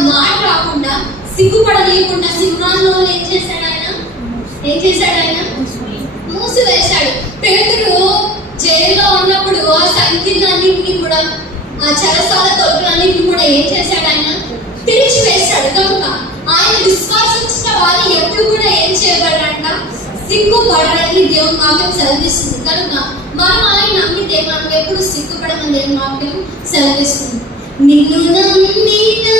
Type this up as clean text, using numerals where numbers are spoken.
మాట రాకుండా సిగ్గుపడలేకుండా సింహాల్లో ఏం చేశాడు ఆయన మూసివేశాడు. పేతురు జైల్లో ఉన్నప్పుడు ఆ సంఖ్యలన్నింటినీ కూడా, ఆ చెరసాల తలుపులన్నింటినీ కూడా ఏం చేశాడు ఆయన? తెరిచివేశాడు. కనుక ఆయన విశ్వాసించిన వారు ఎప్పుడు కూడా ఏం చేయబడారంట? సిగ్గుపడరని దేవుని వాక్యం సెలవిస్తుంది. కనుక మనం ఆయన నమ్మితే మనం ఎప్పుడు సిగ్గుపడమని దేవుని వాక్యం సెలవిస్తుంది. నిన్ను నమ్మిన